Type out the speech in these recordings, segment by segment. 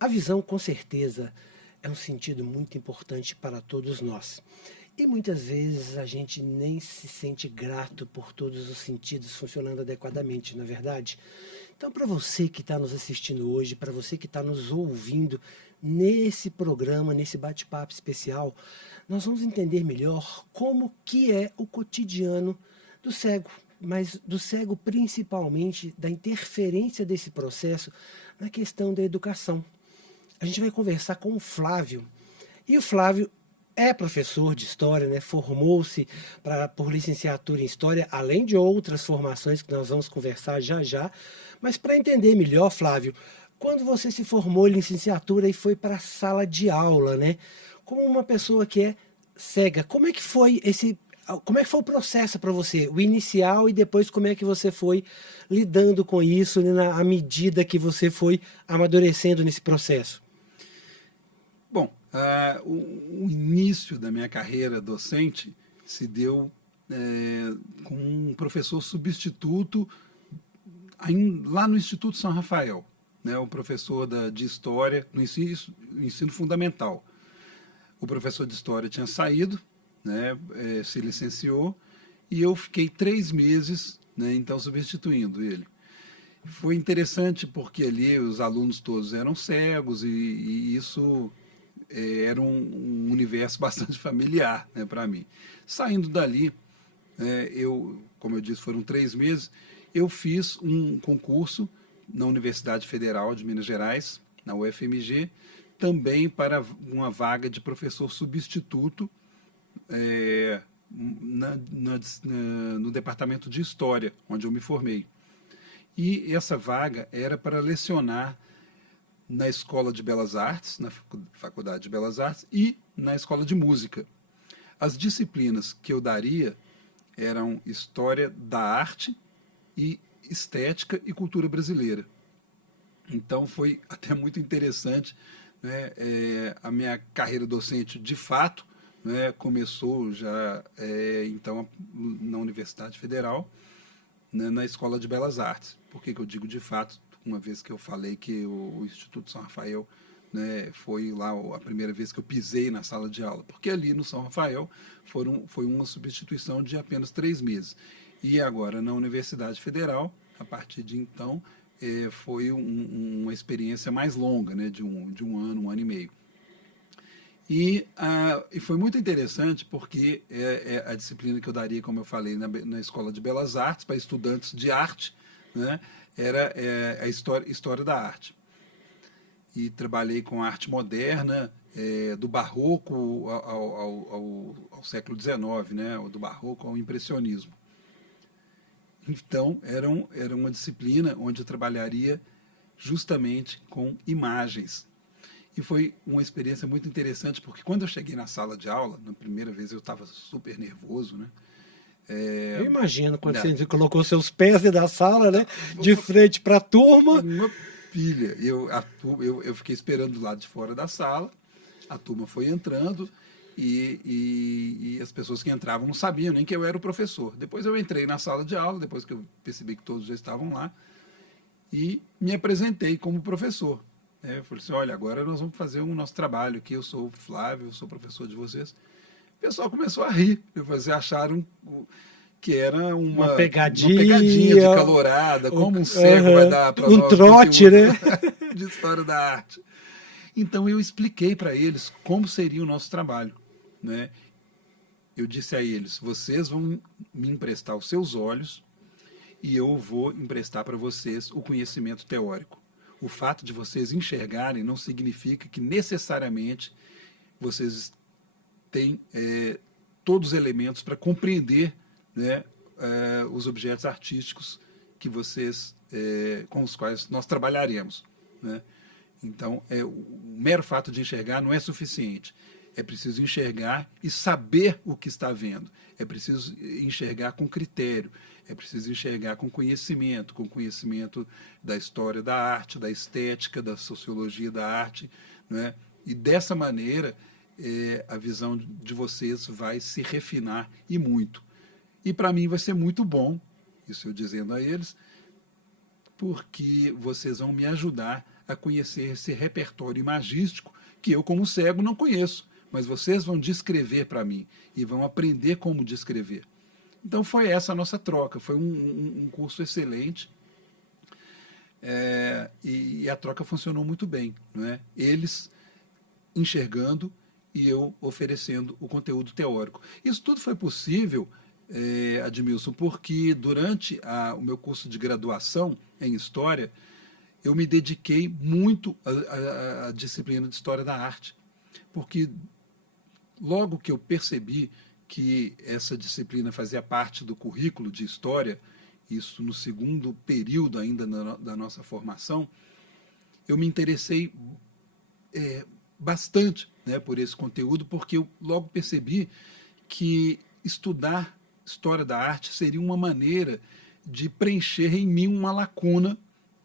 A visão, com certeza, é um sentido muito importante para todos nós. E muitas vezes a gente nem se sente grato por todos os sentidos funcionando adequadamente, não é verdade? Então, para você que está nos assistindo hoje, para você que está nos ouvindo nesse programa, nesse bate-papo especial, nós vamos entender melhor como que é o cotidiano do cego, mas do cego principalmente da interferência desse processo na questão da educação. A gente vai conversar com o Flávio. E o Flávio é professor de história, né? Formou-se por licenciatura em história, além de outras formações que nós vamos conversar já já. Mas para entender melhor, Flávio, quando você se formou em licenciatura e foi para a sala de aula, né? Como uma pessoa que é cega, como é que foi o processo para você, o inicial e depois como é que você foi lidando com isso, né, à medida que você foi amadurecendo nesse processo? Bom, o início da minha carreira docente se deu com um professor substituto lá no Instituto São Rafael, né, o professor de História no ensino fundamental. O professor de História tinha saído, né, se licenciou, e eu fiquei 3 meses, né, então, substituindo ele. Foi interessante porque ali os alunos todos eram cegos e isso era um universo bastante familiar, né, para mim. Saindo dali, como eu disse, foram 3 meses, eu fiz um concurso na Universidade Federal de Minas Gerais, na UFMG, também para uma vaga de professor substituto no departamento de História, onde eu me formei. E essa vaga era para lecionar na Escola de Belas Artes, na Faculdade de Belas Artes, e na Escola de Música. As disciplinas que eu daria eram História da Arte e Estética e Cultura Brasileira. Então foi até muito interessante, né, a minha carreira docente, de fato, né, começou já então na Universidade Federal, né, na Escola de Belas Artes. Por que eu digo de fato? Uma vez que eu falei que o Instituto São Rafael, né, foi lá a primeira vez que eu pisei na sala de aula, porque ali no São Rafael foi uma substituição de apenas 3 meses. E agora na Universidade Federal, a partir de então, foi uma experiência mais longa, né, de um ano e meio. E foi muito interessante porque a disciplina que eu daria, como eu falei, na Escola de Belas Artes, para estudantes de arte, né, era a história da arte. E trabalhei com arte moderna, do barroco ao século XIX, né, do barroco ao impressionismo. Então, era uma disciplina onde eu trabalharia justamente com imagens. E foi uma experiência muito interessante, porque quando eu cheguei na sala de aula, na primeira vez eu estava super nervoso, né? Eu imagino quando Da, você colocou seus pés dentro da sala, né, de frente para a turma. uma pilha. Eu fiquei esperando do lado de fora da sala, a turma foi entrando e as pessoas que entravam não sabiam nem que eu era o professor. Depois eu entrei na sala de aula, depois que eu percebi que todos já estavam lá, e me apresentei como professor. Eu falei assim, olha, agora nós vamos fazer o nosso trabalho aqui, eu sou o Flávio, eu sou professor de vocês. O pessoal começou a rir, vocês acharam que era Uma uma pegadinha de pegadinha, calorada, como um cego vai dar para um nós trote, conteúdo né? de história da arte. Então eu expliquei para eles como seria o nosso trabalho, né? Eu disse a eles, vocês vão me emprestar os seus olhos e eu vou emprestar para vocês o conhecimento teórico. O fato de vocês enxergarem não significa que necessariamente vocês têm todos os elementos para compreender, né, os objetos artísticos que com os quais nós trabalharemos, né? Então, o mero fato de enxergar não é suficiente. É preciso enxergar e saber o que está vendo. É preciso enxergar com critério. É preciso enxergar com conhecimento da história da arte, da estética, da sociologia da arte, né? E dessa maneira, a visão de vocês vai se refinar e muito. E para mim vai ser muito bom, isso eu dizendo a eles, porque vocês vão me ajudar a conhecer esse repertório imagístico que eu, como cego, não conheço, mas vocês vão descrever para mim e vão aprender como descrever. Então foi essa a nossa troca, foi um curso excelente, e a troca funcionou muito bem, não é? Eles enxergando e eu oferecendo o conteúdo teórico. Isso tudo foi possível, Admilson, porque durante o meu curso de graduação em História, eu me dediquei muito à disciplina de História da Arte, porque logo que eu percebi que essa disciplina fazia parte do currículo de História, isso no segundo período ainda da nossa formação, eu me interessei bastante, né, por esse conteúdo, porque eu logo percebi que estudar História da Arte seria uma maneira de preencher em mim uma lacuna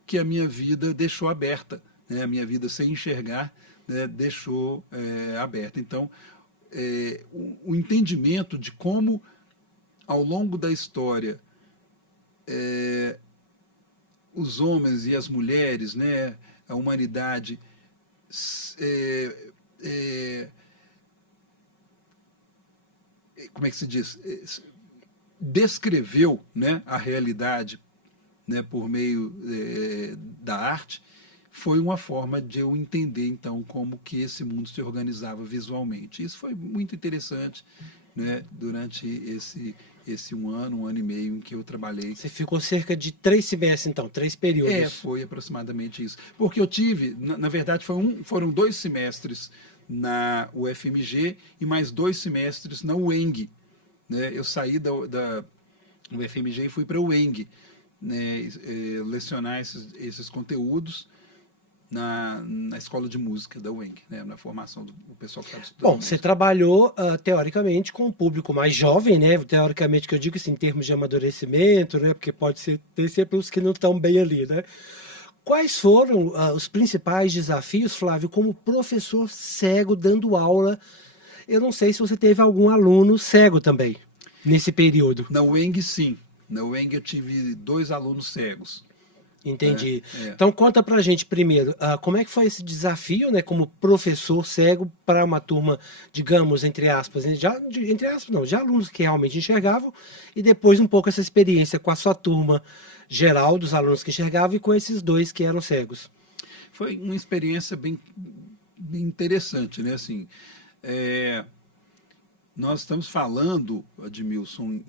que a minha vida deixou aberta, né, a minha vida sem enxergar, né, deixou aberta. Então, o entendimento de como, ao longo da história, os homens e as mulheres, né, a humanidade, como é que se diz? Descreveu, né, a realidade, né, por meio da arte, foi uma forma de eu entender, então, como que esse mundo se organizava visualmente. Isso foi muito interessante, né, durante esse um ano e meio em que eu trabalhei. Você ficou cerca de 3 semestres, então, 3 períodos. Foi aproximadamente isso. Porque eu tive, na verdade, foram 2 semestres na UFMG e mais 2 semestres na UENG. Né? Eu saí da UFMG e fui para a UENG, né, lecionar esses conteúdos na escola de música da UENG, né, na formação do pessoal que estava estudando. Bom, você trabalhou teoricamente com um público mais jovem, né? Teoricamente, que eu digo assim, em termos de amadurecimento, né? Porque pode ser, ter sempre os que não estão bem ali, né? Quais foram os principais desafios, Flávio, como professor cego dando aula? Eu não sei se você teve algum aluno cego também, nesse período. Na UENG, sim. Na UENG eu tive 2 alunos cegos. Entendi. Então conta pra gente primeiro, como é que foi esse desafio, né, como professor cego para uma turma, digamos, entre aspas, né, entre aspas não, de alunos que realmente enxergavam, e depois um pouco essa experiência com a sua turma geral dos alunos que enxergavam e com esses 2 que eram cegos. Foi uma experiência bem interessante, né? Assim, nós estamos falando, Admilson,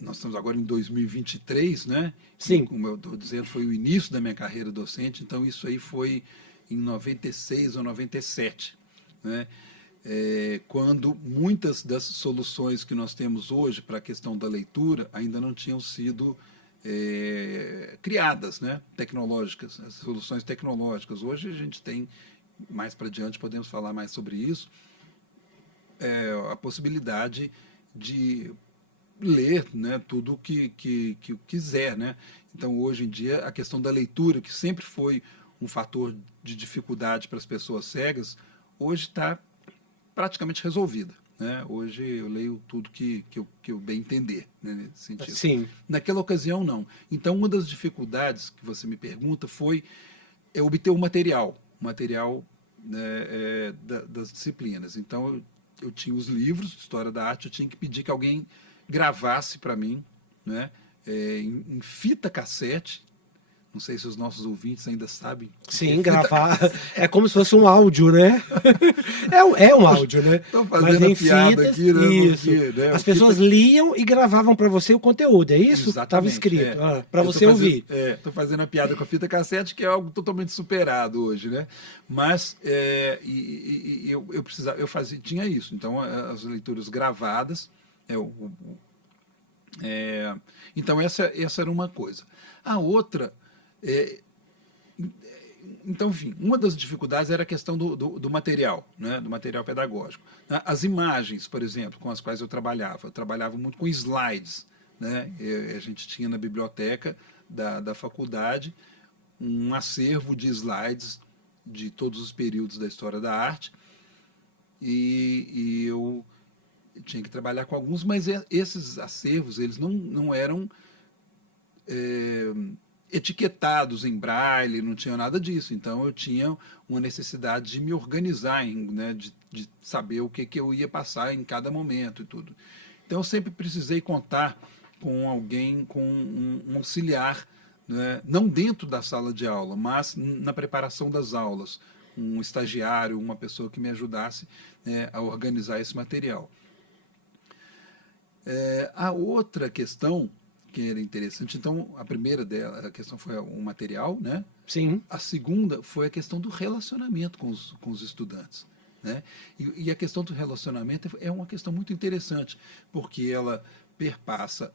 nós estamos agora em 2023, né? Sim. E, como eu estou dizendo, foi o início da minha carreira docente, então isso aí foi em 96 ou 97, né? Quando muitas das soluções que nós temos hoje para a questão da leitura ainda não tinham sido criadas, né? Tecnológicas, as soluções tecnológicas. Hoje a gente tem, mais para diante podemos falar mais sobre isso, a possibilidade de ler, né, tudo que quiser, né? Então, hoje em dia, a questão da leitura, que sempre foi um fator de dificuldade para as pessoas cegas, hoje está praticamente resolvida, né? Hoje eu leio tudo que eu bem entender, né, nesse sentido. Sim. Naquela ocasião, não. Então, uma das dificuldades que você me pergunta foi obter o material, né, das disciplinas. Então, eu tinha os livros de História da Arte, eu tinha que pedir que alguém gravasse para mim, né, em fita cassete. Não sei se os nossos ouvintes ainda sabem. Sim, gravar. É como se fosse um áudio, né? É um áudio, né? Estão fazendo a piada aqui, né? Isso. Porque, né, as pessoas liam e gravavam para você o conteúdo, é isso? Estava escrito, para você ouvir. Estou fazendo a piada com a fita cassete, que é algo totalmente superado hoje, né? Mas eu precisava, tinha isso. Então, as leituras gravadas. Então, essa era uma coisa. A outra. Então, enfim, uma das dificuldades era a questão do material, né, do material pedagógico. As imagens, por exemplo, com as quais eu trabalhava muito com slides. Né, a gente tinha na biblioteca da faculdade um acervo de slides de todos os períodos da história da arte, e eu tinha que trabalhar com alguns, mas esses acervos eles não eram etiquetados em braille, não tinha nada disso. Então eu tinha uma necessidade de me organizar, né, de saber o que eu ia passar em cada momento e tudo. Então eu sempre precisei contar com alguém, com um auxiliar, né, não dentro da sala de aula, mas na preparação das aulas, um estagiário, uma pessoa que me ajudasse, né, a organizar esse material. A outra questão que era interessante, então a primeira dela, a questão foi o material, né? Sim. A segunda foi a questão do relacionamento com os estudantes, né? E a questão do relacionamento é uma questão muito interessante, porque ela perpassa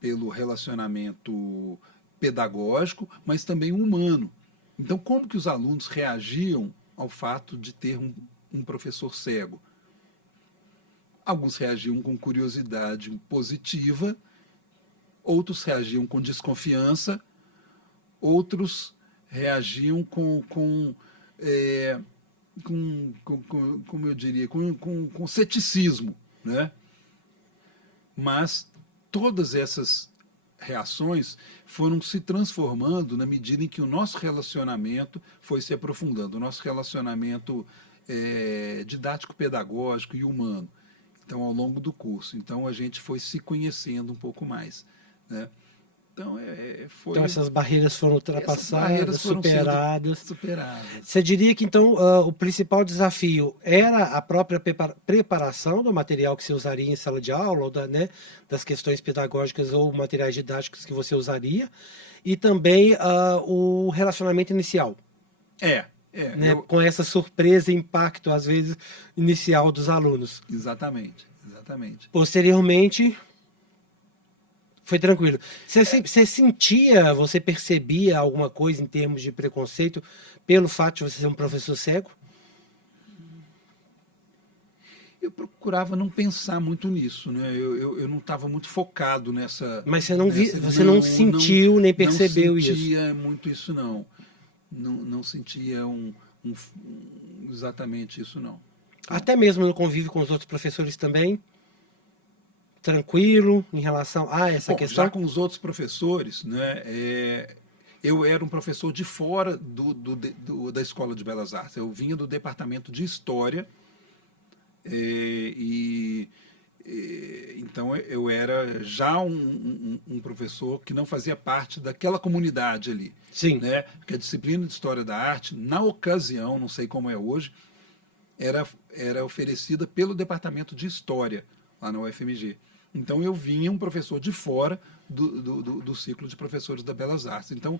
pelo relacionamento pedagógico, mas também humano. Então, como que os alunos reagiam ao fato de ter um professor cego? Alguns reagiam com curiosidade positiva, outros reagiam com desconfiança, outros reagiam como eu diria, com ceticismo, né? Mas todas essas reações foram se transformando na medida em que o nosso relacionamento foi se aprofundando, o nosso relacionamento didático-pedagógico e humano. Então, ao longo do curso. Então, a gente foi se conhecendo um pouco mais, né? Então, Então essas barreiras foram essas barreiras ultrapassadas, foram sendo superadas. superadas. Você diria que então o principal desafio era a própria preparação do material que você usaria em sala de aula, ou né, das questões pedagógicas ou materiais didáticos que você usaria, e também o relacionamento inicial, né, com essa surpresa e impacto, às vezes, inicial dos alunos. Exatamente, exatamente. Posteriormente, foi tranquilo. Você sentia, você percebia alguma coisa em termos de preconceito pelo fato de você ser um professor cego? Eu procurava não pensar muito nisso, né? Eu não estava muito focado nessa. Mas você não Não, sentiu nem não percebeu isso? sentia muito isso, não. Não sentia exatamente isso, não. Até mesmo no convívio com os outros professores também? Tranquilo em relação a essa Bom, questão? já com os outros professores, né? Eu era um professor de fora da Escola de Belas Artes. Eu vinha do departamento de História então eu era já um professor que não fazia parte daquela comunidade ali. Sim. Né? Porque a disciplina de História da Arte, na ocasião, não sei como é hoje, era oferecida pelo departamento de História, lá na UFMG. Então eu vinha um professor de fora do ciclo de professores da Belas Artes. Então,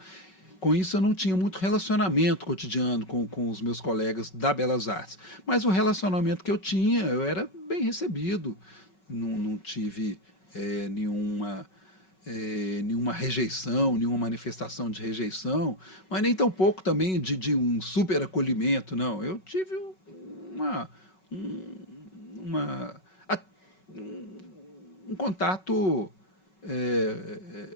com isso eu não tinha muito relacionamento cotidiano com os meus colegas da Belas Artes. Mas o relacionamento que eu tinha, eu era bem recebido. Não tive nenhuma rejeição, nenhuma manifestação de rejeição, mas nem tampouco também de um super acolhimento, não. Eu tive um contato,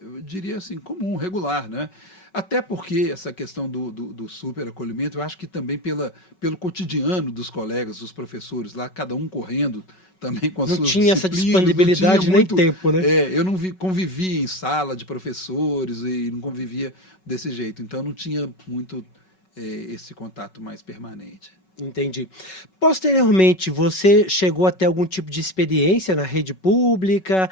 eu diria assim, comum, regular, né? Até porque essa questão do super acolhimento, eu acho que também pelo cotidiano dos colegas, dos professores lá, cada um correndo também com as Não suas tinha essa disciplinas, disponibilidade nem muito, tempo, né? eu não convivia em sala de professores e não convivia desse jeito, então não tinha muito esse contato mais permanente. Entendi. Posteriormente, você chegou a ter algum tipo de experiência na rede pública,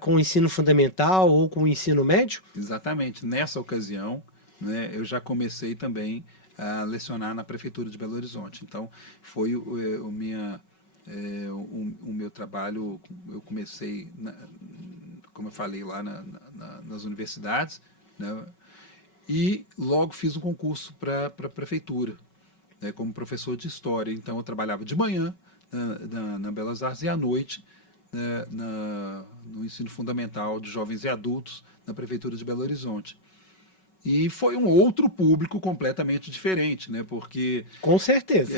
com o ensino fundamental ou com o ensino médio? Exatamente. Nessa ocasião, né, eu já comecei também a lecionar na Prefeitura de Belo Horizonte. Então, foi o meu trabalho, eu comecei, como eu falei, lá nas universidades, né, e logo fiz um concurso para a Prefeitura, né, como professor de História. Então, eu trabalhava de manhã na Belas Artes e à noite, né, no ensino fundamental de jovens e adultos na Prefeitura de Belo Horizonte. E foi um outro público completamente diferente, né? Porque... Com certeza.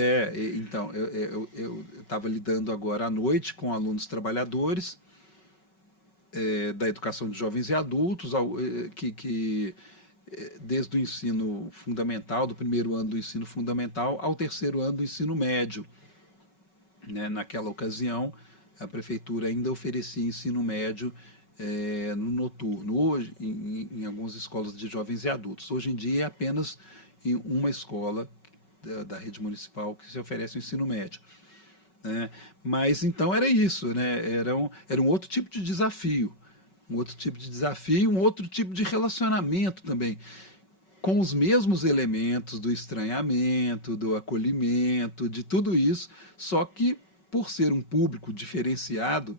Então, eu estava lidando agora à noite com alunos trabalhadores da educação de jovens e adultos, que desde o ensino fundamental, do primeiro ano do ensino fundamental ao terceiro ano do ensino médio. Né? Naquela ocasião, a prefeitura ainda oferecia ensino médio no noturno, hoje em algumas escolas de jovens e adultos. Hoje em dia é apenas em uma escola da rede municipal que se oferece o ensino médio. Né? Mas então era isso, né? Era um outro tipo de desafio, um outro tipo de desafio, um outro tipo de relacionamento também, com os mesmos elementos do estranhamento, do acolhimento, de tudo isso, só que por ser um público diferenciado,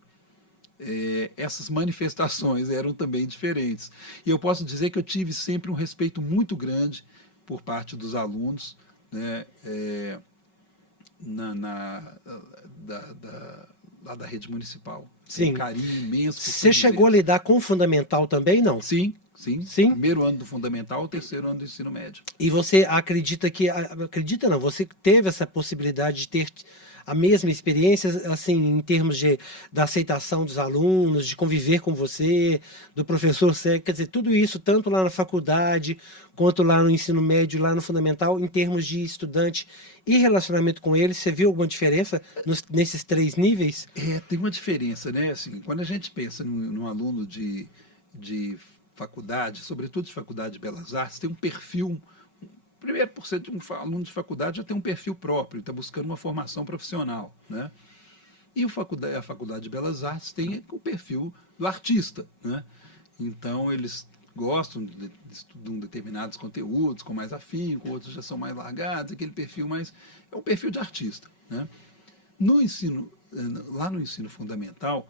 essas manifestações eram também diferentes. E eu posso dizer que eu tive sempre um respeito muito grande por parte dos alunos, né, lá da rede municipal. Sim. Um carinho imenso. Você chegou a lidar com o fundamental também, não? Sim, sim. Sim? Primeiro ano do fundamental, terceiro ano do ensino médio. E você acredita que... Acredita não, você teve essa possibilidade de ter a mesma experiência, assim, em termos da aceitação dos alunos, de conviver com você, do professor sério, quer dizer, tudo isso, tanto lá na faculdade, quanto lá no ensino médio, lá no fundamental, em termos de estudante e relacionamento com eles, você viu alguma diferença nesses 3 níveis? Tem uma diferença, né? Assim, quando a gente pensa num aluno de faculdade, sobretudo de faculdade de Belas Artes, tem um perfil. Primeiro, por ser um aluno de faculdade, já tem um perfil próprio, está buscando uma formação profissional. Né? E a Faculdade de Belas Artes tem o perfil do artista. Né? Então, eles gostam de determinados conteúdos com mais afinco, outros já são mais largados, aquele perfil mais... É um perfil de artista. Né? Lá no ensino fundamental,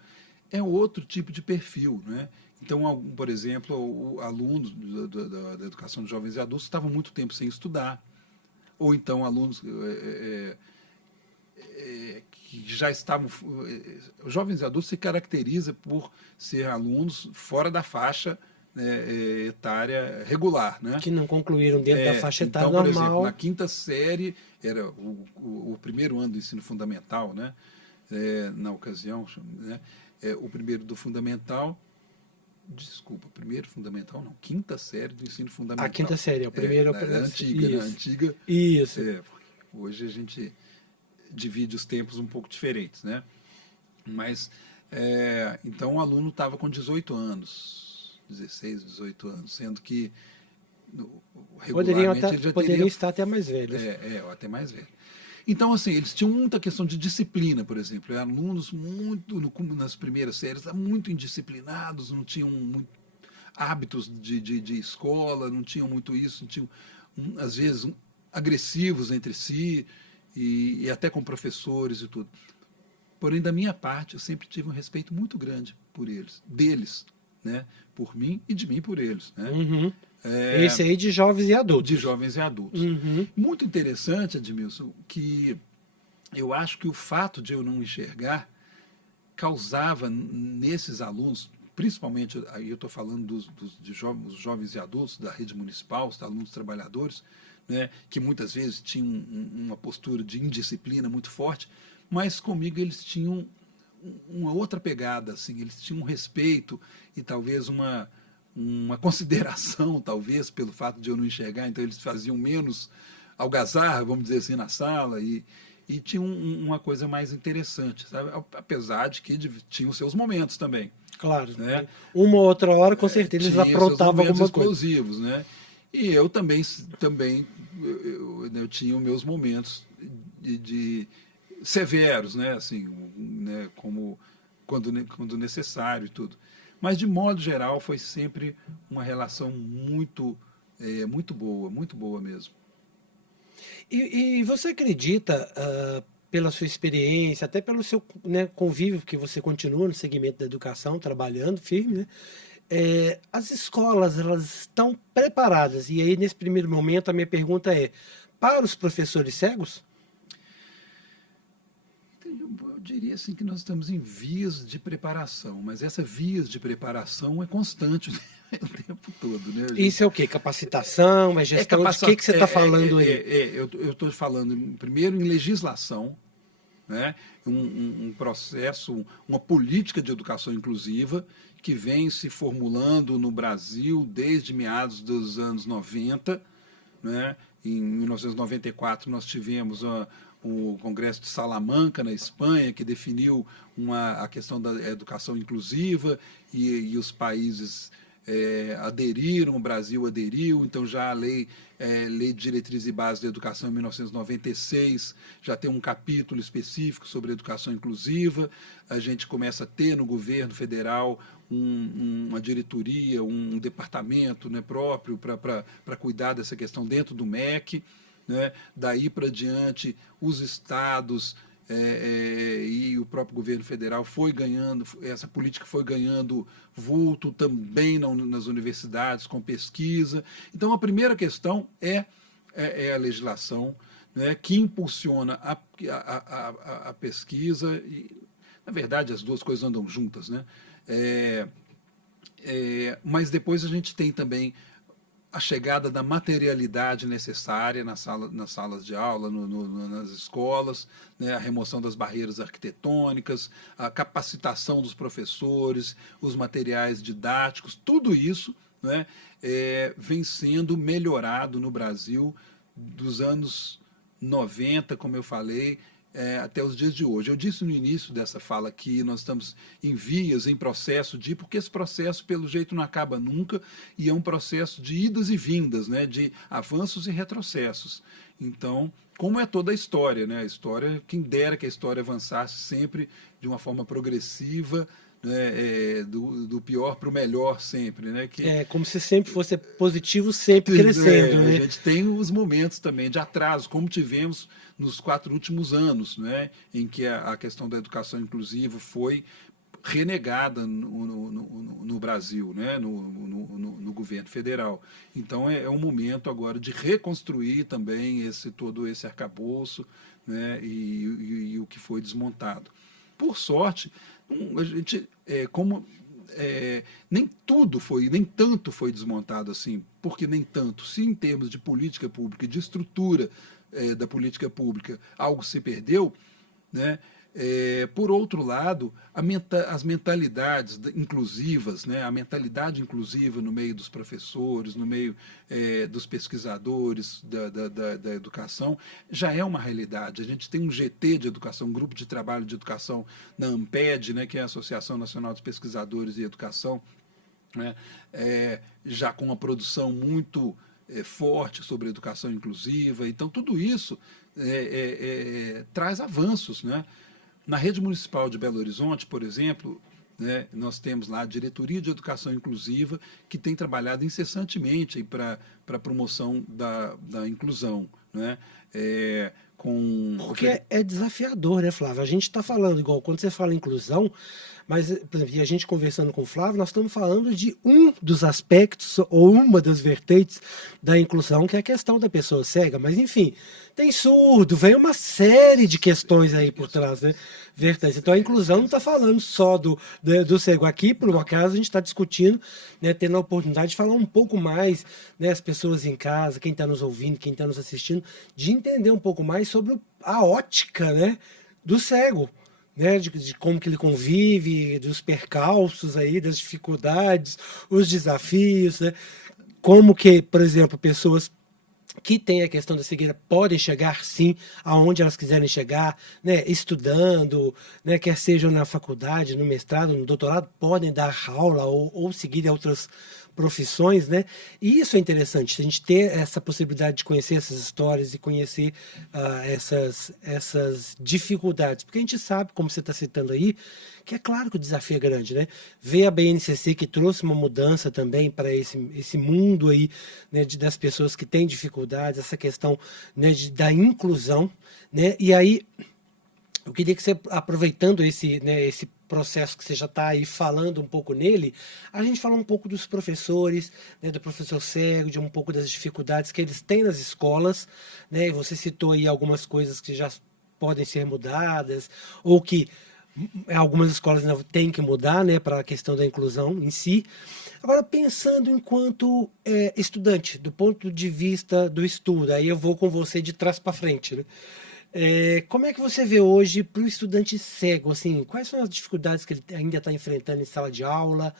é outro tipo de perfil. Né? Então, por exemplo, alunos da educação de jovens e adultos estavam muito tempo sem estudar, ou então alunos que já estavam... Os jovens e adultos se caracteriza por ser alunos fora da faixa, né, etária regular. Né? Que não concluíram dentro da faixa etária então, por normal. exemplo, na quinta série, era o primeiro ano do ensino fundamental, né, na ocasião, né, o primeiro do fundamental... Desculpa, primeiro fundamental não, quinta série do ensino fundamental. A quinta série, é o primeiro... Antiga. Isso. Hoje a gente divide os tempos um pouco diferentes, né? Mas, então o aluno estava com 18 anos, 16, 18 anos, sendo que regularmente ele já poderiam estar até mais velhos. Ou até mais velho. Então, assim, eles tinham muita questão de disciplina, por exemplo. Alunos muito, nas primeiras séries, muito indisciplinados, não tinham muito hábitos de escola, não tinham muito isso, não tinham, às vezes, agressivos entre si, e até com professores e tudo. Porém, da minha parte, eu sempre tive um respeito muito grande por eles, deles, né? Por mim e de mim por eles. Né? Uhum. Esse aí de jovens e adultos. De jovens e adultos. Uhum. Muito interessante, Edmilson, que eu acho que o fato de eu não enxergar causava nesses alunos, principalmente, aí eu estou falando de jovens e adultos da rede municipal, os alunos trabalhadores, né, que muitas vezes tinham uma postura de indisciplina muito forte, mas comigo eles tinham uma outra pegada, assim, eles tinham um respeito e talvez uma consideração, talvez, pelo fato de eu não enxergar, então eles faziam menos algazarra, vamos dizer assim, na sala, e tinha uma coisa mais interessante, sabe? Apesar de que tinham seus momentos também. Claro. Né? Uma ou outra hora, com certeza, eles aprontavam alguma coisa. Explosivos, né? E eu também eu tinha os meus momentos de severos, né? Assim, né? Como quando necessário e tudo. Mas, de modo geral, foi sempre uma relação muito boa mesmo. E você acredita, pela sua experiência, até pelo seu, né, convívio, que você continua no segmento da educação, trabalhando firme, né? As escolas, elas estão preparadas? E aí, nesse primeiro momento, a minha pergunta é, para os professores cegos? Eu diria assim que nós estamos em vias de preparação, mas essa vias de preparação é constante o tempo todo. Né? Isso é o quê? Capacitação? É gestão? De que você está falando aí? Eu estou falando, primeiro, em legislação, né? um processo, uma política de educação inclusiva que vem se formulando no Brasil desde meados dos anos 90, né? Em 1994 nós tivemos o Congresso de Salamanca, na Espanha, que definiu a questão da educação inclusiva e os países aderiram, o Brasil aderiu, então já a Lei de Diretrizes e Bases da Educação em 1996 já tem um capítulo específico sobre educação inclusiva. A gente começa a ter no governo federal uma diretoria, um departamento, né, próprio para cuidar dessa questão dentro do MEC. Né? Daí para diante, os estados e o próprio governo federal foi ganhando, essa política foi ganhando vulto também nas universidades, com pesquisa. Então, a primeira questão é a legislação, né, que impulsiona a pesquisa, e, na verdade, as duas coisas andam juntas. Né? Mas depois a gente tem também a chegada da materialidade necessária nas salas de aula, nas escolas, né, a remoção das barreiras arquitetônicas, a capacitação dos professores, os materiais didáticos, tudo isso, né, vem sendo melhorado no Brasil dos anos 90, como eu falei, até os dias de hoje. Eu disse no início dessa fala que nós estamos em vias, em processo porque esse processo, pelo jeito, não acaba nunca, e é um processo de idas e vindas, né, de avanços e retrocessos. Então, como é toda a história, né? A história, quem dera que a história avançasse sempre de uma forma progressiva, né, do pior para o melhor sempre, né? Como se sempre fosse positivo, sempre crescendo, né? A gente tem os momentos também de atraso, como tivemos nos 4 últimos anos, né, em que a questão da educação inclusiva foi renegada no Brasil, né, no governo federal. Então é um momento agora de reconstruir também todo esse arcabouço, né, e o que foi desmontado. Por sorte, a gente, nem tanto foi desmontado assim, porque nem tanto, se em termos de política pública, de estrutura da política pública, algo se perdeu, né? Por outro lado, as mentalidades inclusivas, né? A mentalidade inclusiva no meio dos professores, no meio dos pesquisadores da educação, já é uma realidade. A gente tem um GT de educação, um grupo de trabalho de educação na ANPED, né? Que é a Associação Nacional dos Pesquisadores de Educação, né? Já com uma produção muito forte sobre a educação inclusiva. Então, tudo isso traz avanços, né? Na rede municipal de Belo Horizonte, por exemplo, né, nós temos lá a Diretoria de Educação Inclusiva, que tem trabalhado incessantemente para a promoção da inclusão. Né? Porque é desafiador, né, Flávio? A gente está falando, igual quando você fala inclusão, mas, por exemplo, e a gente conversando com o Flávio, nós estamos falando de um dos aspectos ou uma das vertentes da inclusão, que é a questão da pessoa cega. Mas, enfim, tem surdo, vem uma série de questões aí por trás, né? Vertentes. Então, a inclusão não está falando só do cego. Aqui, por um acaso, a gente está discutindo, né, tendo a oportunidade de falar um pouco mais, né, as pessoas em casa, quem está nos ouvindo, quem está nos assistindo, de entender um pouco mais sobre a ótica, né, do cego. Né, de como que ele convive, dos percalços aí, das dificuldades, os desafios, né, como que, por exemplo, pessoas que têm a questão da cegueira podem chegar, sim, aonde elas quiserem chegar, né, estudando, né, quer sejam na faculdade, no mestrado, no doutorado, podem dar aula ou seguir outras profissões, né? E isso é interessante, a gente ter essa possibilidade de conhecer essas histórias e conhecer essas dificuldades, porque a gente sabe, como você está citando aí, que é claro que o desafio é grande, né? Ver a BNCC que trouxe uma mudança também para esse mundo aí, né, das pessoas que têm dificuldades, essa questão, né, da inclusão, né? E aí eu queria que você, aproveitando esse processo que você já está aí falando um pouco nele, a gente fala um pouco dos professores, né, do professor cego, de um pouco das dificuldades que eles têm nas escolas, né? Você citou aí algumas coisas que já podem ser mudadas, ou que algumas escolas ainda têm que mudar, né, para a questão da inclusão em si. Agora, pensando enquanto estudante, do ponto de vista do estudo, aí eu vou com você de trás para frente, né? Como é que você vê hoje para o estudante cego? Assim, quais são as dificuldades que ele ainda está enfrentando em sala de aula?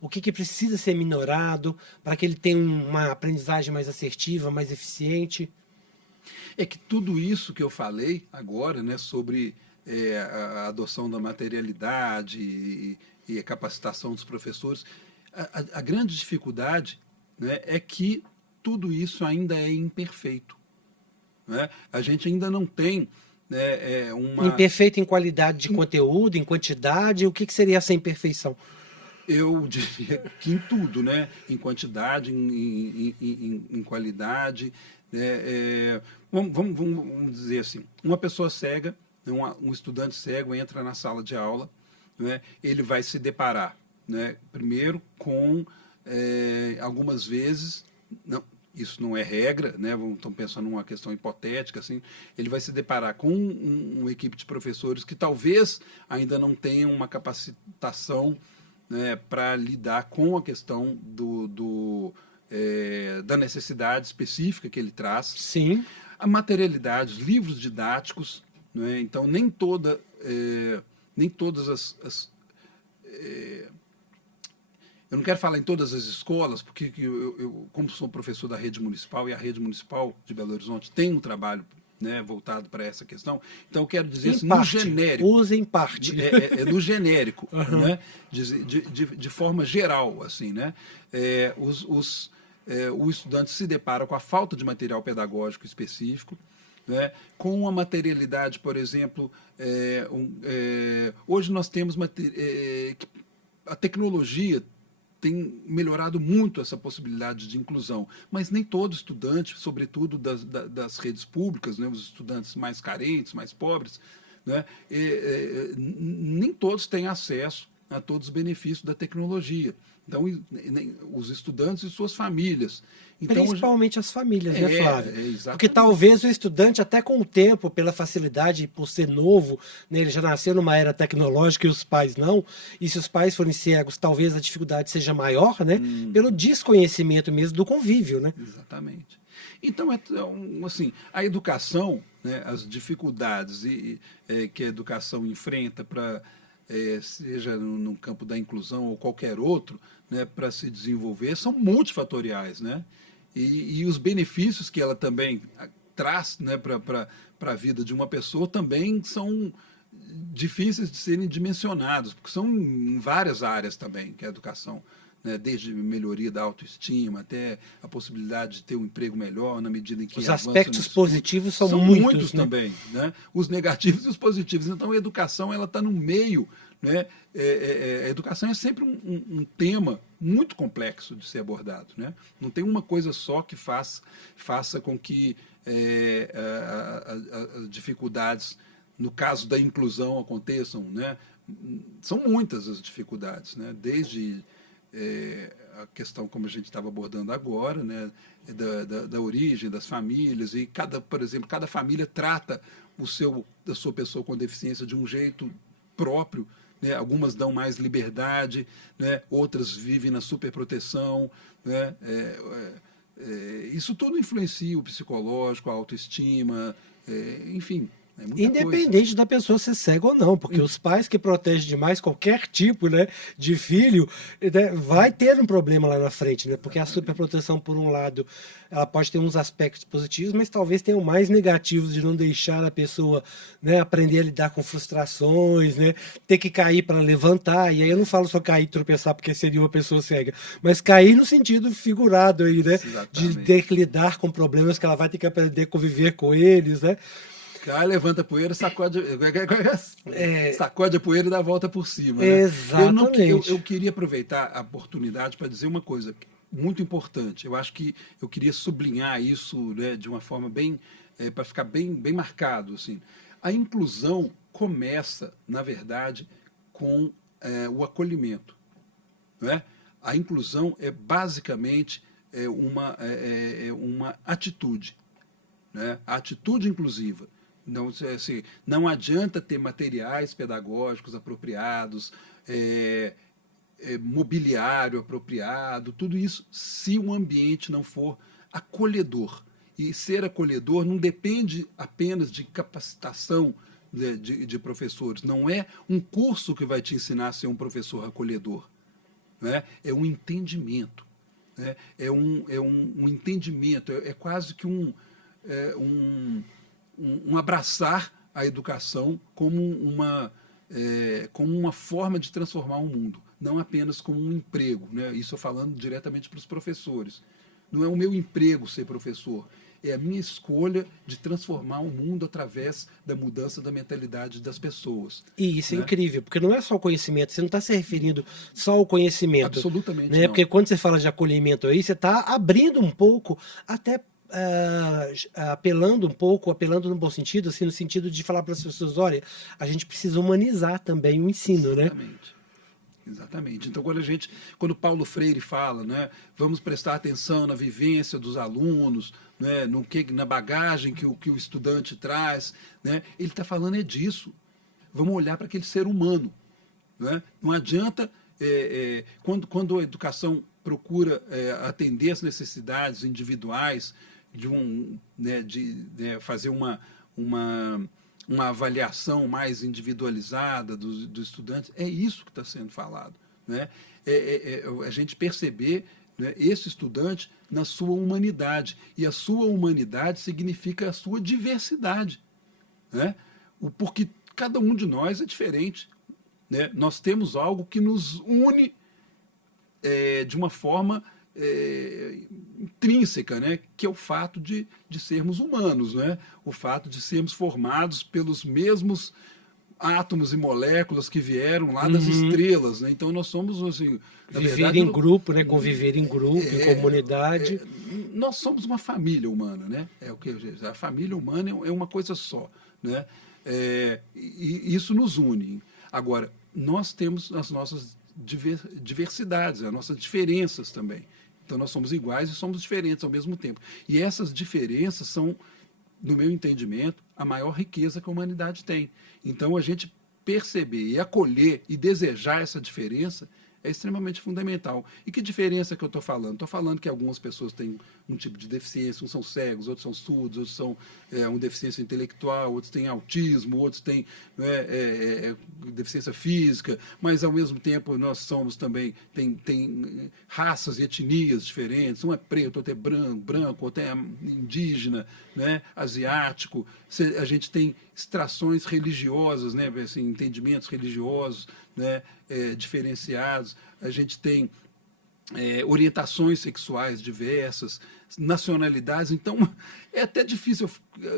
O que, que precisa ser minorado para que ele tenha uma aprendizagem mais assertiva, mais eficiente? É que tudo isso que eu falei agora, né, sobre a adoção da materialidade e a capacitação dos professores, a grande dificuldade, né, é que tudo isso ainda é imperfeito. Né? A gente ainda não tem, né, Imperfeito em qualidade de conteúdo, em quantidade, o que, que seria essa imperfeição? eu diria que em tudo, né? Em quantidade, em qualidade. Né? Vamos dizer assim, uma pessoa cega, um estudante cego entra na sala de aula, né? Ele vai se deparar, né? Primeiro com, algumas vezes, não, isso não é regra, né? Estamos pensando numa questão hipotética, assim, ele vai se deparar com uma equipe de professores que talvez ainda não tenham uma capacitação, né, para lidar com a questão da necessidade específica que ele traz. Sim. A materialidade, os livros didáticos, né, então nem todas eu não quero falar em todas as escolas, porque como sou professor da rede municipal, e a rede municipal de Belo Horizonte tem um trabalho, né, voltado para essa questão, então eu quero dizer assim, no genérico. Usa em parte. No genérico, Uhum. né, de forma geral, assim, né, o estudante se depara com a falta de material pedagógico específico, né, com a materialidade, por exemplo, hoje nós temos a tecnologia tem melhorado muito essa possibilidade de inclusão, mas nem todo estudante, sobretudo das redes públicas, né, os estudantes mais carentes, mais pobres, né, nem todos têm acesso a todos os benefícios da tecnologia. Então, os estudantes e suas famílias. Então, Principalmente as famílias, né, Flávio? Porque exatamente. talvez o estudante, até com o tempo, pela facilidade, por ser novo, né, ele já nasceu numa era tecnológica e os pais não, e se os pais forem cegos, talvez a dificuldade seja maior, né, pelo desconhecimento mesmo do convívio, né? Exatamente. Então, assim, a educação, né, as dificuldades que a educação enfrenta para, seja no campo da inclusão ou qualquer outro, né, para se desenvolver, são multifatoriais, né? E os benefícios que ela também traz, né, para a vida de uma pessoa também são difíceis de serem dimensionados, porque são em várias áreas também que a educação, né, desde melhoria da autoestima até a possibilidade de ter um emprego melhor na medida em que Os avança aspectos no positivos são são muitos, né? também, né? Os negativos e os positivos. Então a educação ela está no meio, né? A educação é sempre um tema muito complexo de ser abordado, né? Não tem uma coisa só que faça com que as dificuldades no caso da inclusão aconteçam, né? São muitas as dificuldades, né? Desde a questão como a gente estava abordando agora, né? Da origem das famílias e por exemplo, cada família trata da sua pessoa com deficiência de um jeito próprio, né? Algumas dão mais liberdade, né? Outras vivem na superproteção, né? Isso tudo influencia o psicológico, a autoestima, enfim. É muita Independente coisa. da pessoa ser cega ou não, porque os pais que protegem demais qualquer tipo, né, de filho, né, vai ter um problema lá na frente, né? Porque a superproteção, por um lado, ela pode ter uns aspectos positivos, mas talvez tenha mais negativos de não deixar a pessoa, né, aprender a lidar com frustrações, né, ter que cair para levantar. E aí eu não falo só cair e tropeçar porque seria uma pessoa cega, mas cair no sentido figurado aí, né, de ter Exatamente. que lidar com problemas que ela vai ter que aprender a conviver com eles, né? Cai, levanta a poeira, sacode a poeira e dá a volta por cima, né? Eu Exatamente. queria aproveitar a oportunidade para dizer uma coisa muito importante. Eu acho que eu queria sublinhar isso, né, de uma forma bem, para ficar bem marcado, assim. A inclusão começa, na verdade, com o acolhimento, né? A inclusão é basicamente uma atitude, né? A atitude inclusiva. Não, assim, não adianta ter materiais pedagógicos apropriados, mobiliário apropriado, tudo isso, se o ambiente não for acolhedor. E ser acolhedor não depende apenas de capacitação de professores. Não é um curso que vai te ensinar a ser um professor acolhedor. Né? É um entendimento. Né? É um entendimento. É quase que um abraçar a educação como uma forma de transformar o mundo, não apenas como um emprego. Né? Isso eu falando diretamente para os professores. Não é o meu emprego ser professor, é a minha escolha de transformar o mundo através da mudança da mentalidade das pessoas. E isso é Né? incrível, porque não é só o conhecimento, você não está se referindo só ao conhecimento. Absolutamente Né? não. Porque quando você fala de acolhimento aí, você está abrindo um pouco, até apelando um pouco, apelando no bom sentido, assim, no sentido de falar para as pessoas, olha, a gente precisa humanizar também o ensino, né? Exatamente. Exatamente. Então, quando Paulo Freire fala, né, vamos prestar atenção na vivência dos alunos, né, na bagagem que o estudante traz, né, ele está falando disso. Vamos olhar para aquele ser humano. Né? Não adianta, quando a educação procura atender as necessidades individuais, de fazer uma avaliação mais individualizada dos estudantes, é isso que está sendo falado. Né? A gente perceber, né, esse estudante na sua humanidade. E a sua humanidade significa a sua diversidade. Né? Porque cada um de nós é diferente. Né? Nós temos algo que nos une de uma forma intrínseca, né? Que é o fato de sermos humanos, né? O fato de sermos formados pelos mesmos átomos e moléculas que vieram lá das estrelas. Né? Então nós somos, assim, na Viver verdade, em grupo, né? Conviver em grupo, em comunidade. Nós somos uma família humana, né? A família humana é uma coisa só. Né? E isso nos une. Agora, nós temos as nossas diversidades, as nossas diferenças também. Então nós somos iguais e somos diferentes ao mesmo tempo. E essas diferenças são, no meu entendimento, a maior riqueza que a humanidade tem. Então a gente perceber e acolher e desejar essa diferença é extremamente fundamental. E que diferença que eu estou falando? Estou falando que algumas pessoas têm um tipo de deficiência, uns são cegos, outros são surdos, outros são uma deficiência intelectual, outros têm autismo, outros têm deficiência física, mas ao mesmo tempo nós somos também, tem raças e etnias diferentes, um é preto, outro é branco, outro é indígena, né, asiático, a gente tem extrações religiosas, né, assim, entendimentos religiosos, né, diferenciados, a gente tem orientações sexuais diversas, nacionalidades, então é até difícil,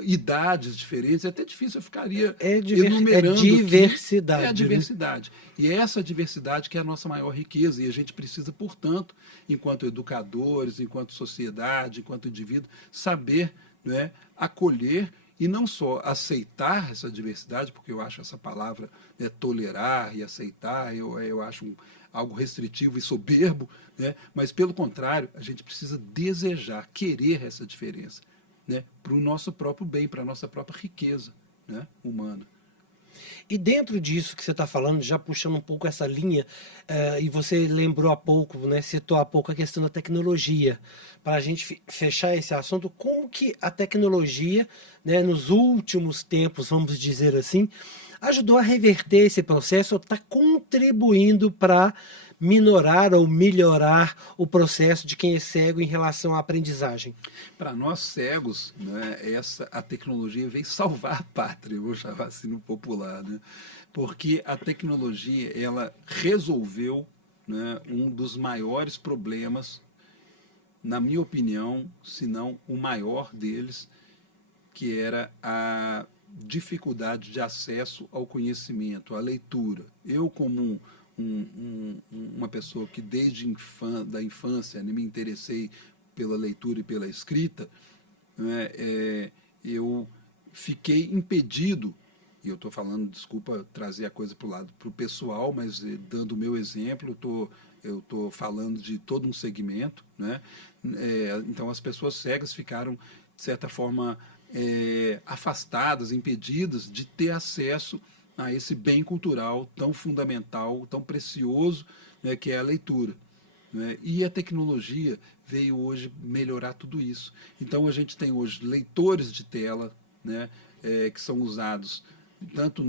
idades diferentes, é até difícil, eu ficaria enumerando diversidade. É a diversidade. Né? E é essa diversidade que é a nossa maior riqueza, e a gente precisa, portanto, enquanto educadores, enquanto sociedade, enquanto indivíduo, saber, né, acolher e não só aceitar essa diversidade, porque eu acho essa palavra, né, tolerar e aceitar, eu acho algo restritivo e soberbo, né, mas pelo contrário, a gente precisa desejar, querer essa diferença, né, para o nosso próprio bem, para a nossa própria riqueza, né, humana. E dentro disso que você está falando, já puxando um pouco essa linha, e você lembrou há pouco, né, citou há pouco a questão da tecnologia. Para a gente fechar esse assunto, como que a tecnologia, né, nos últimos tempos, vamos dizer assim, ajudou a reverter esse processo, ou está contribuindo para minorar ou melhorar o processo de quem é cego em relação à aprendizagem? Para nós cegos, né, a tecnologia veio salvar a pátria, eu vou chamar assim no popular, né? Porque a tecnologia ela resolveu, né, um dos maiores problemas, na minha opinião, se não o maior deles, que era a dificuldade de acesso ao conhecimento, à leitura. Eu, como uma pessoa que desde da infância me interessei pela leitura e pela escrita, né, eu fiquei impedido, e eu estou falando, desculpa trazer a coisa para o lado para o pessoal, mas dando o meu exemplo, eu estou falando de todo um segmento, né? Então as pessoas cegas ficaram, de certa forma, afastadas, impedidas de ter acesso a esse bem cultural tão fundamental, tão precioso, né, que é a leitura. Né? E a tecnologia veio hoje melhorar tudo isso. Então, a gente tem hoje leitores de tela, né, que são usados tanto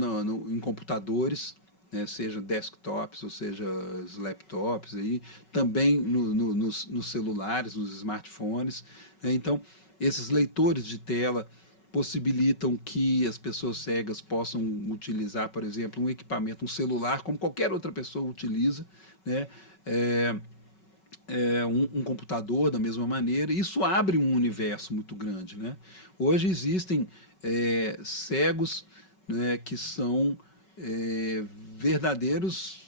em computadores, né, seja desktops ou seja os laptops, aí, também nos celulares, nos smartphones. Né? Então, esses leitores de tela possibilitam que as pessoas cegas possam utilizar, por exemplo, um equipamento, um celular, como qualquer outra pessoa utiliza, né? Um computador da mesma maneira. Isso abre um universo muito grande. Né? Hoje existem cegos, né, que são verdadeiros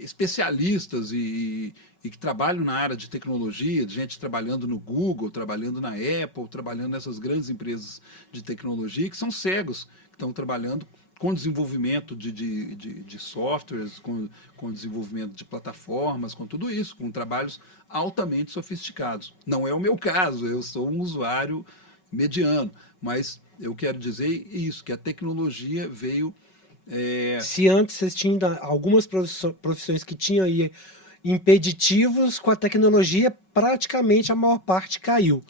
especialistas e que trabalham na área de tecnologia, de gente trabalhando no Google, trabalhando na Apple, trabalhando nessas grandes empresas de tecnologia, que são cegos, que estão trabalhando com desenvolvimento de softwares, com desenvolvimento de plataformas, com tudo isso, com trabalhos altamente sofisticados. Não é o meu caso, eu sou um usuário mediano, mas eu quero dizer isso, que a tecnologia veio... Se antes vocês tinham algumas profissões que tinham aí impeditivos, com a tecnologia praticamente a maior parte caiu.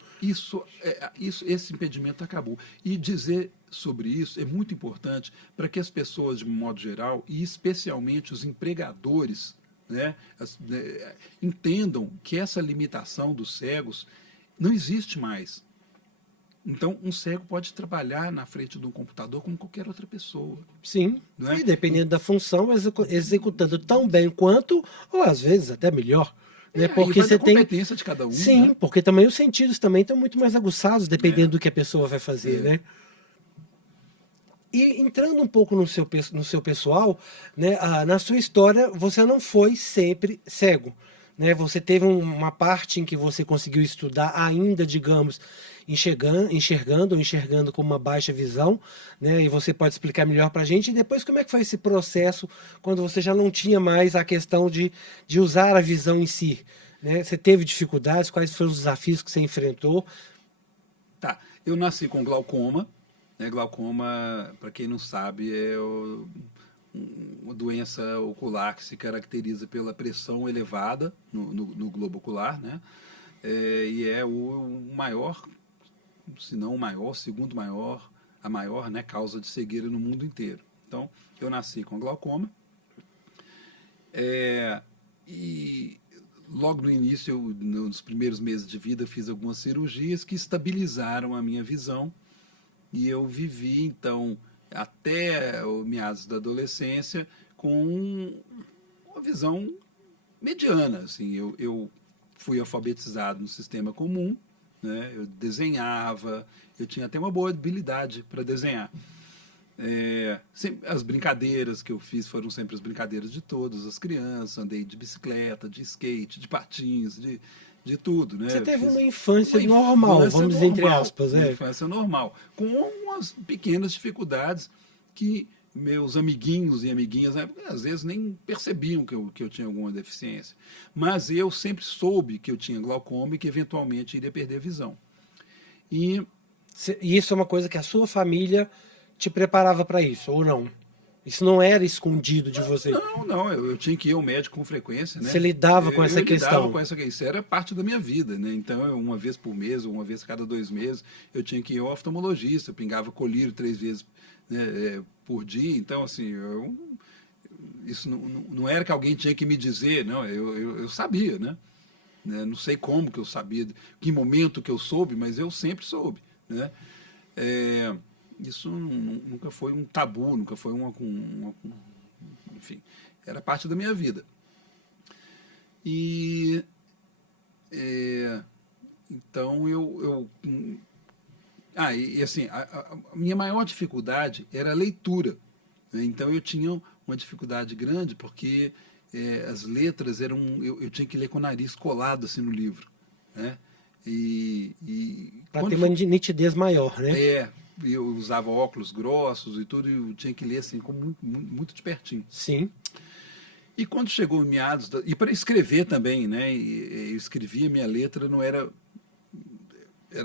Esse impedimento acabou. E dizer sobre isso é muito importante para que as pessoas, de modo geral, e especialmente os empregadores, né, entendam que essa limitação dos cegos não existe mais. Então, um cego pode trabalhar na frente de um computador como qualquer outra pessoa. Sim, não é? E dependendo da função, executando tão bem quanto, ou às vezes até melhor. Né? Porque você tem competência de cada um. Sim, né? porque também os sentidos também estão muito mais aguçados, dependendo do que a pessoa vai fazer, né? E entrando um pouco no seu pessoal, né, na sua história, você não foi sempre cego. Né? Você teve uma parte em que você conseguiu estudar ainda, digamos, enxergando com uma baixa visão, né? E você pode explicar melhor para a gente. E depois, como é que foi esse processo quando você já não tinha mais a questão de usar a visão em si? Né? Você teve dificuldades? Quais foram os desafios que você enfrentou? Tá, eu nasci com glaucoma. Né? Glaucoma, para quem não sabe, é uma doença ocular que se caracteriza pela pressão elevada no globo ocular, né? E é o maior, se não o maior, segundo maior, a maior, né, causa de cegueira no mundo inteiro. Então, eu nasci com glaucoma. E logo no início, nos primeiros meses de vida, fiz algumas cirurgias que estabilizaram a minha visão. E eu vivi, então, até o meados da adolescência, com uma visão mediana. Assim, eu fui alfabetizado no sistema comum, né? Eu desenhava, eu tinha até uma boa habilidade para desenhar. As brincadeiras que eu fiz foram sempre as brincadeiras de todas as crianças. Andei de bicicleta, de skate, de patins, de tudo. Né? Você teve uma infância normal, vamos dizer entre aspas. Uma infância normal, com umas pequenas dificuldades que meus amiguinhos e amiguinhas, né, às vezes, nem percebiam que eu tinha alguma deficiência. Mas eu sempre soube que eu tinha glaucoma e que, eventualmente, iria perder a visão. E isso é uma coisa que a sua família te preparava para isso, ou não? Isso não era escondido de você? Não, eu tinha que ir ao médico com frequência. Né? Você lidava com essa questão? Isso era parte da minha vida. Né? Então, uma vez por mês, ou uma vez a cada 2 meses, eu tinha que ir ao oftalmologista, eu pingava colírio 3 vezes, né, por dia. Então, assim, isso não era que alguém tinha que me dizer, não, eu sabia, né? Não sei como que eu sabia, que momento que eu soube, mas eu sempre soube, né? Isso nunca foi um tabu, nunca foi enfim, era parte da minha vida. E então assim, a minha maior dificuldade era a leitura. Né? Então eu tinha uma dificuldade grande porque as letras eram, eu tinha que ler com o nariz colado assim no livro, né? Para ter uma nitidez maior, né? Eu usava óculos grossos e tudo, e eu tinha que ler assim, muito de pertinho. Sim. E quando chegou em meados... E para escrever também, né? Eu escrevia, minha letra não era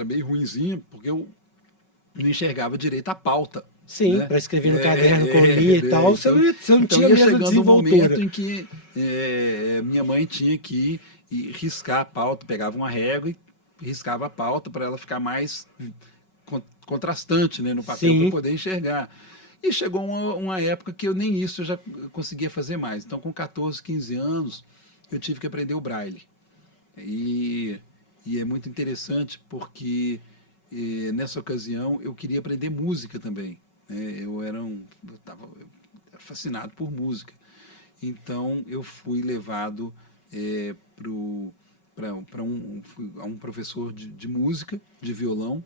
meio ruinzinha, porque eu não enxergava direito a pauta. Sim, né? Para escrever no caderno, colorir e tal, você não tinha mesmo chegando um desenvoltura. momento em que minha mãe tinha que e riscar a pauta, pegava uma régua e riscava a pauta para ela ficar mais contrastante, né, no papel para eu Sim. poder enxergar. E chegou uma época que eu nem isso eu já conseguia fazer mais. Então, com 14, 15 anos, eu tive que aprender o braille. E, e é muito interessante porque nessa ocasião eu queria aprender música também, né? Eu era fascinado por música. Então eu fui levado a um professor de música, de violão,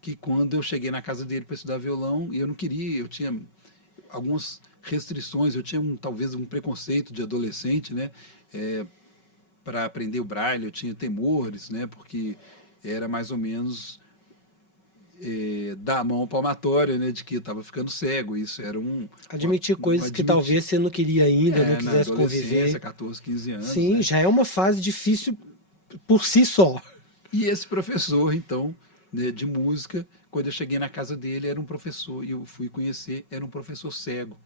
que quando eu cheguei na casa dele para estudar violão, e eu não queria, eu tinha algumas restrições, eu tinha talvez um preconceito de adolescente, né? Para aprender o braille, eu tinha temores, né? Porque era mais ou menos dar a mão palmatória, né? De que eu estava ficando cego. Isso era Admitir coisas que talvez você não queria ainda, não na quisesse adolescência, conviver. 14, 15 anos. Sim, Né? já é uma fase difícil por si só. E esse professor, então, né, de música, quando eu cheguei na casa dele, era um professor, e eu fui conhecer, era um professor cego.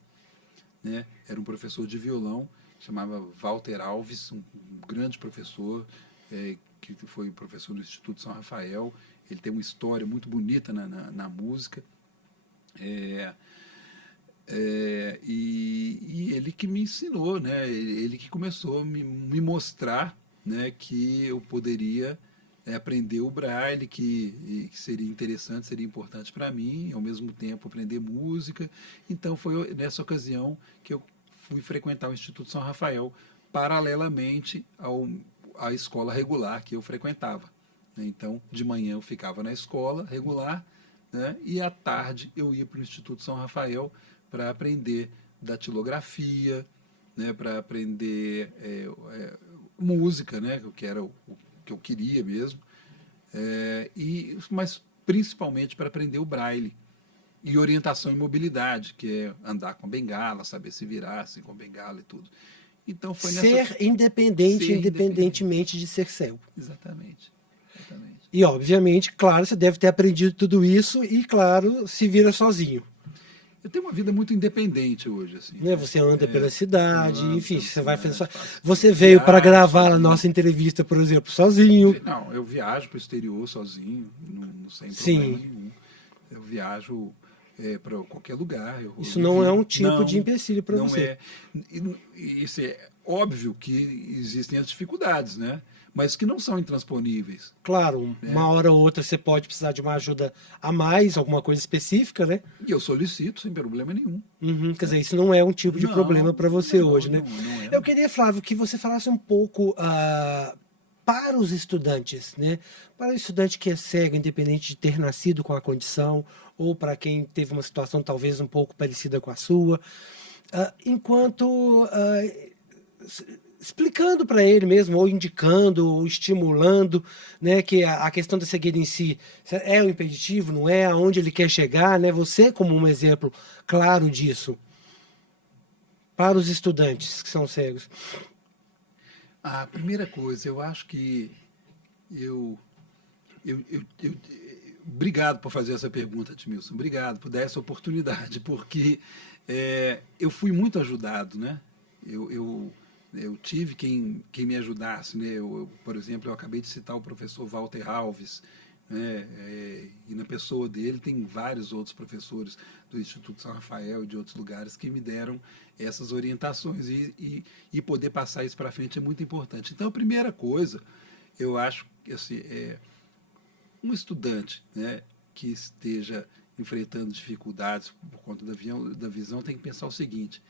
Né? Era um professor de violão, chamava Walter Alves, um grande professor, que foi professor do Instituto São Rafael. Ele tem uma história muito bonita na música. E ele que me ensinou, né? Ele que começou a me mostrar, né, que eu poderia aprender o braille, que seria interessante, seria importante para mim, ao mesmo tempo aprender música. Então foi nessa ocasião que eu fui frequentar o Instituto São Rafael, paralelamente à escola regular que eu frequentava. Então, de manhã eu ficava na escola regular, né, e à tarde eu ia para o Instituto São Rafael para aprender datilografia, né, para aprender música, né, que era o que eu queria mesmo, mas principalmente para aprender o braille e orientação e mobilidade, que é andar com bengala, saber se virar assim, com bengala e tudo. Então foi Ser independente, independentemente de ser cego. Exatamente. Exatamente. E, obviamente, claro, você deve ter aprendido tudo isso e, claro, se vira sozinho. Eu tenho uma vida muito independente hoje, assim. Né? Você anda pela cidade, enfim, você vai fazer cidade, Você veio para gravar sozinho. a nossa entrevista, por exemplo, sozinho. Não, eu viajo para o exterior sozinho, não sem Sim. problema nenhum. Eu viajo para qualquer lugar. Isso não é um tipo de empecilho para você. Não é. Isso é óbvio que existem as dificuldades, né? Mas que não são intransponíveis. Claro, uma hora ou outra você pode precisar de uma ajuda a mais, alguma coisa específica, né? E eu solicito sem problema nenhum. Uhum, quer dizer, isso não é um tipo de problema para você hoje, né? Não é. Eu queria, Flávio, que você falasse um pouco para os estudantes, né? Para o estudante que é cego, independente de ter nascido com a condição, ou para quem teve uma situação talvez um pouco parecida com a sua, explicando para ele mesmo, ou indicando, ou estimulando, né, que a questão da cegueira em si é o impeditivo, não é, aonde ele quer chegar, né? Você como um exemplo claro disso para os estudantes que são cegos. A primeira coisa, eu acho que obrigado por fazer essa pergunta, Edmilson. Obrigado por dar essa oportunidade, porque eu fui muito ajudado, né? Eu tive quem me ajudasse, né? Por exemplo, eu acabei de citar o professor Walter Alves, né? E na pessoa dele tem vários outros professores do Instituto São Rafael e de outros lugares que me deram essas orientações e poder passar isso para frente é muito importante. Então, a primeira coisa, eu acho que assim, um estudante, né, que esteja enfrentando dificuldades por conta da visão tem que pensar o seguinte: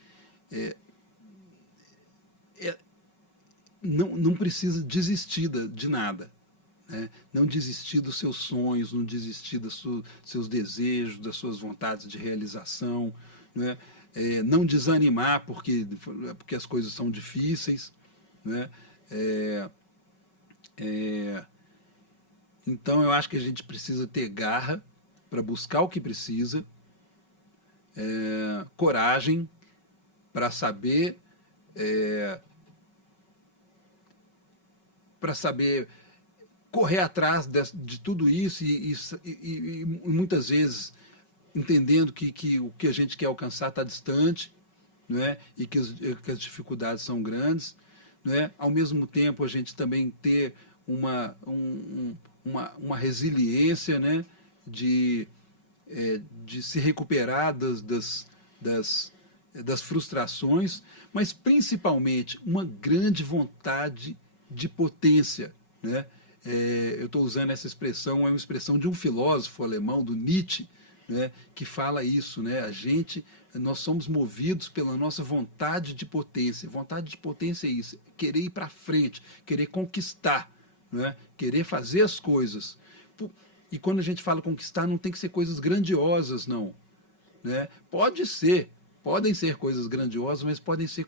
não precisa desistir de nada. Né? Não desistir dos seus sonhos, não desistir dos seus desejos, das suas vontades de realização. Né? Não desanimar porque as coisas são difíceis. Né? Então, eu acho que a gente precisa ter garra para buscar o que precisa, coragem para saber correr atrás de tudo isso e muitas vezes entendendo que o que a gente quer alcançar está distante, né? E que as dificuldades são grandes, né? Ao mesmo tempo a gente também ter uma resiliência, né? de, de se recuperar das frustrações, mas principalmente uma grande vontade de potência, né? Eu estou usando essa expressão, é uma expressão de um filósofo alemão, do Nietzsche, né, que fala isso, né? Nós somos movidos pela nossa vontade de potência. Vontade de potência é isso, querer ir para frente, querer conquistar, né? Querer fazer as coisas. E quando a gente fala conquistar, não tem que ser coisas grandiosas, não, né? Podem ser coisas grandiosas, mas podem ser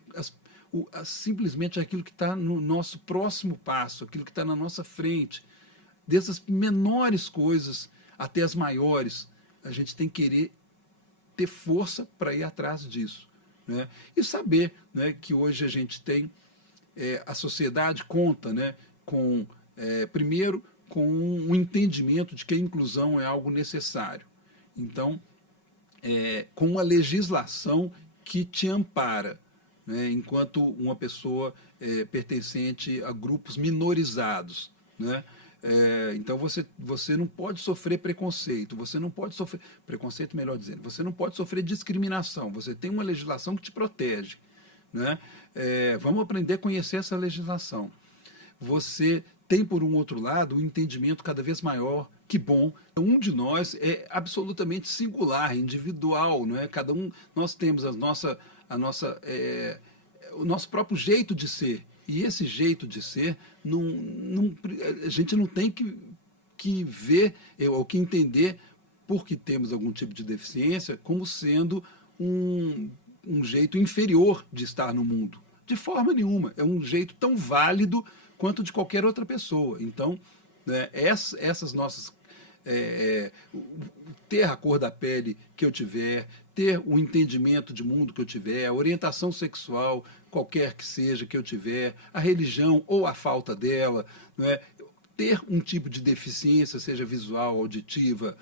simplesmente aquilo que está no nosso próximo passo, aquilo que está na nossa frente. Dessas menores coisas até as maiores, a gente tem que querer ter força para ir atrás disso, né? E saber, né, que hoje a gente tem, a sociedade conta, né, primeiro, com um entendimento de que a inclusão é algo necessário. Então, com uma legislação que te ampara, né, enquanto uma pessoa pertencente a grupos minorizados, né? Então você não pode sofrer preconceito, você não pode sofrer preconceito, melhor dizendo, você não pode sofrer discriminação, você tem uma legislação que te protege, né? Vamos aprender a conhecer essa legislação. Você tem, por um outro lado, um entendimento cada vez maior, que bom, um de nós é absolutamente singular, individual, não é? Cada um, nós temos o nosso próprio jeito de ser, e esse jeito de ser, a gente não tem que ver ou que entender, porque temos algum tipo de deficiência, como sendo um jeito inferior de estar no mundo. De forma nenhuma, é um jeito tão válido quanto de qualquer outra pessoa. Então, né, essas nossas... ter a cor da pele que eu tiver, ter o entendimento de mundo que eu tiver, a orientação sexual, qualquer que seja que eu tiver, a religião ou a falta dela, né, ter um tipo de deficiência, seja visual, auditiva,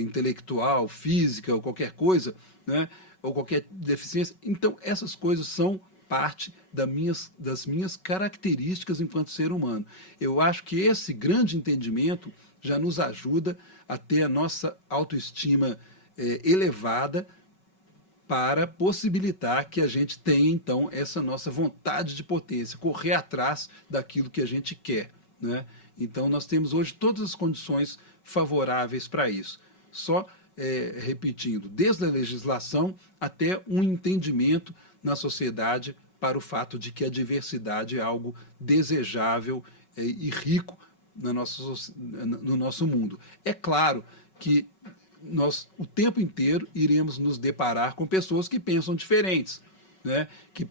intelectual, física ou qualquer coisa, né, ou qualquer deficiência. Então, essas coisas são parte das minhas características enquanto ser humano. Eu acho que esse grande entendimento já nos ajuda a ter a nossa autoestima elevada, para possibilitar que a gente tenha, então, essa nossa vontade de potência, correr atrás daquilo que a gente quer, né? Então, nós temos hoje todas as condições favoráveis para isso. Só repetindo, desde a legislação até um entendimento na sociedade para o fato de que a diversidade é algo desejável e rico no nosso mundo. É claro que nós, o tempo inteiro, iremos nos deparar com pessoas que pensam diferentes, né? que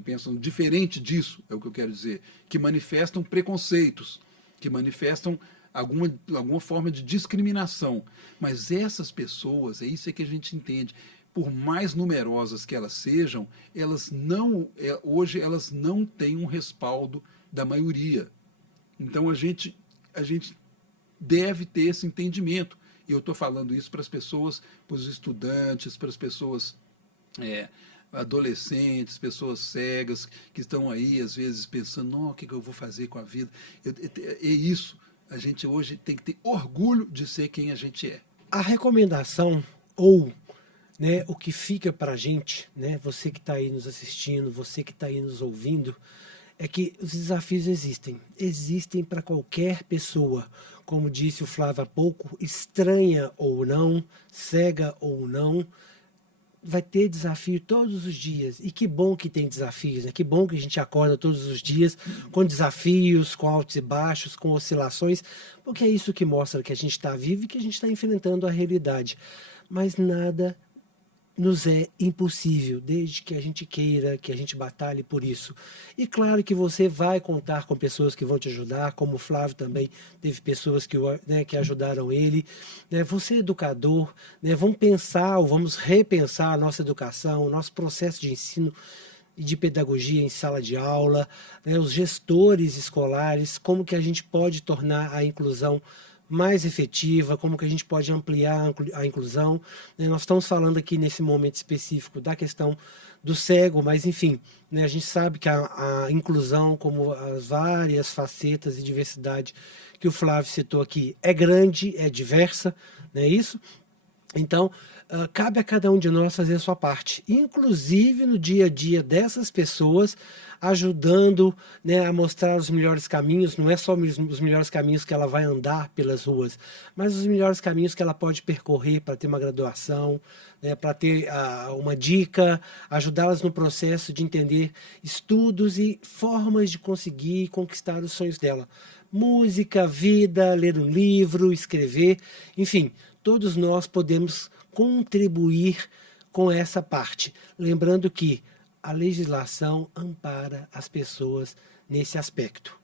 pensam diferente disso, é o que eu quero dizer, que manifestam preconceitos, que manifestam alguma forma de discriminação. Mas essas pessoas, é isso que a gente entende, por mais numerosas que elas sejam, hoje elas não têm um respaldo da maioria. Então a gente deve ter esse entendimento. E eu estou falando isso para as pessoas, para os estudantes, para as pessoas adolescentes, pessoas cegas, que estão aí, às vezes, pensando, o que eu vou fazer com a vida? É isso. A gente hoje tem que ter orgulho de ser quem a gente é. A recomendação, ou, né, o que fica para a gente, né, você que está aí nos assistindo, você que está aí nos ouvindo, é que os desafios existem para qualquer pessoa, como disse o Flávio há pouco, estranha ou não, cega ou não, vai ter desafio todos os dias. E que bom que tem desafios, né? Que bom que a gente acorda todos os dias com desafios, com altos e baixos, com oscilações, porque é isso que mostra que a gente está vivo e que a gente está enfrentando a realidade. Mas nada nos é impossível, desde que a gente queira, que a gente batalhe por isso. E claro que você vai contar com pessoas que vão te ajudar, como o Flávio também teve pessoas que ajudaram ele. Né? Você é educador, né? Vamos pensar ou vamos repensar a nossa educação, o nosso processo de ensino e de pedagogia em sala de aula, né? Os gestores escolares, como que a gente pode tornar a inclusão mais efetiva, como que a gente pode ampliar a inclusão. Né? Nós estamos falando aqui nesse momento específico da questão do cego, mas enfim, né, a gente sabe que a inclusão, como as várias facetas e diversidade que o Flávio citou aqui, é grande, é diversa, não é isso? Então, cabe a cada um de nós fazer a sua parte, inclusive no dia a dia dessas pessoas, ajudando, né, a mostrar os melhores caminhos. Não é só os melhores caminhos que ela vai andar pelas ruas, mas os melhores caminhos que ela pode percorrer para ter uma graduação, né, para ter uma dica, ajudá-las no processo de entender estudos e formas de conseguir conquistar os sonhos dela. Música, vida, ler um livro, escrever, enfim, todos nós podemos contribuir com essa parte. Lembrando que a legislação ampara as pessoas nesse aspecto.